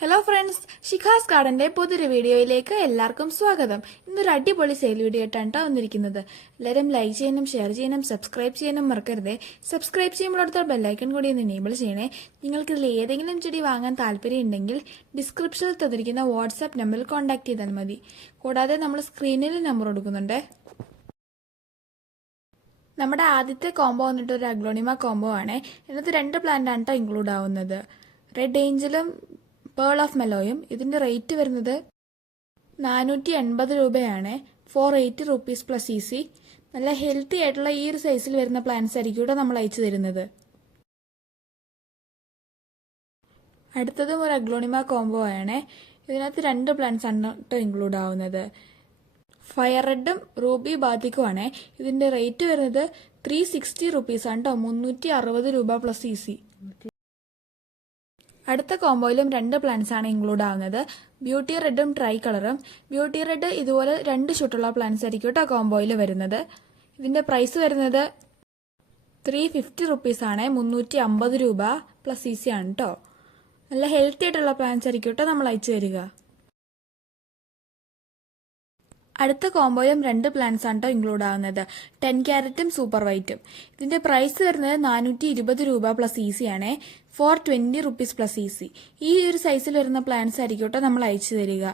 Hello friends, ഷിഖാസ് ഗാർഡന്റെ പുതിയൊരു വീഡിയോയിലേക്ക് എല്ലാവർക്കും സ്വാഗതം. ഇന്നൊരു അടിപൊളി സെയിൽ വീഡിയോ ആയിട്ടാണ് വന്നിരിക്കുന്നത്. എല്ലാവരും ലൈക്ക് ചെയ്യാനും ഷെയർ ചെയ്യാനും സബ്സ്ക്രൈബ് ചെയ്യാനും മറക്കരുതേ. സബ്സ്ക്രൈബ് ചെയ്യുമ്പോൾ അടുത്ത ബെല്ലൈക്കൺ കൂടി ഒന്ന് എനേബിൾ ചെയ്യണേ. നിങ്ങൾക്ക് ഇതിൽ ഏതെങ്കിലും ചെടി വാങ്ങാൻ താല്പര്യം ഉണ്ടെങ്കിൽ ഡിസ്ക്രിപ്ഷനിൽ തന്നിരിക്കുന്ന വാട്സാപ്പ് നമ്പറിൽ കോൺടാക്ട് ചെയ്താൽ മതി. കൂടാതെ നമ്മൾ സ്ക്രീനിൽ നമ്പർ കൊടുക്കുന്നുണ്ട്. നമ്മുടെ ആദ്യത്തെ കോംബോ വന്നിട്ട് ഒരു അഗ്ലോണിമ കോംബോ ആണ്. ഇതിനകത്ത് 2 പ്ലാന്റ് ആണ് ഇൻക്ലൂഡ് ആവുന്നത്. റെഡ് ഏഞ്ചലും പേൾ ഓഫ് മെലോയും. ഇതിന്റെ റേറ്റ് വരുന്നത് 480 രൂപയാണ്. 480 റുപ്പീസ് പ്ലസ് EC. നല്ല ഹെൽത്തി ആയിട്ടുള്ള ഈ ഒരു സൈസിൽ വരുന്ന പ്ലാന്റ്സ് ആയിരിക്കും ഇവിടെ നമ്മൾ അയച്ചു തരുന്നത്. അടുത്തതും ഒരു അഗ്ലോണിമ കോംബോ ആണ്. ഇതിനകത്ത് 2 പ്ലാന്റ്സ് ആണ് ഇൻക്ലൂഡ് ആവുന്നത്. ഫയർ റെഡും റൂബി ബാത്തിക്കുമാണ്. ഇതിന്റെ റേറ്റ് വരുന്നത് 360 റുപ്പീസ് ആണ്. 360 രൂപ പ്ലസ് EC. അടുത്ത കോംബോയിലും 2 പ്ലാന്റ്സ് ആണ് ഇൻക്ലൂഡ് ആവുന്നത്. ബ്യൂട്ടി റെഡും ട്രൈ കളറും. ബ്യൂട്ടി റെഡ് ഇതുപോലെ 2 ഷൂട്ടുള്ള പ്ലാന്റ്സ് ആയിരിക്കും കേട്ടോ കോംബോയിൽ വരുന്നത്. ഇതിന്റെ പ്രൈസ് വരുന്നത് 350 റുപ്പീസ് ആണ്. 350 രൂപ പ്ലസ് EC ആണ് കേട്ടോ. നല്ല ഹെൽത്തി ആയിട്ടുള്ള പ്ലാന്റ്സ് ആയിരിക്കും കേട്ടോ നമ്മൾ അയച്ചു തരിക. അടുത്ത കോംബോയിലും 2 പ്ലാന്റ്സ് ആണ് കേട്ടോ ഇൻക്ലൂഡ് ആവുന്നത്. 10 ക്യാരറ്റും സൂപ്പർ വൈറ്റും. ഇതിന്റെ പ്രൈസ് വരുന്നത് 420 രൂപ പ്ലസ് EC ആണ്. 420 റുപ്പീസ് പ്ലസ് EC. ഈ ഒരു സൈസിൽ വരുന്ന പ്ലാന്റ്സ് ആയിരിക്കും കേട്ടോ നമ്മൾ അയച്ചു തരിക.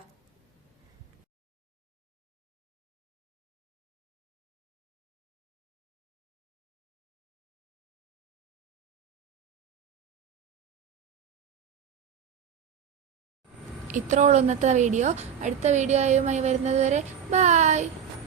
ഇത്രയുള്ള ഇന്നത്തെ വീഡിയോ. അടുത്ത വീഡിയോയുമായി വരുന്നത് വരെ ബൈ.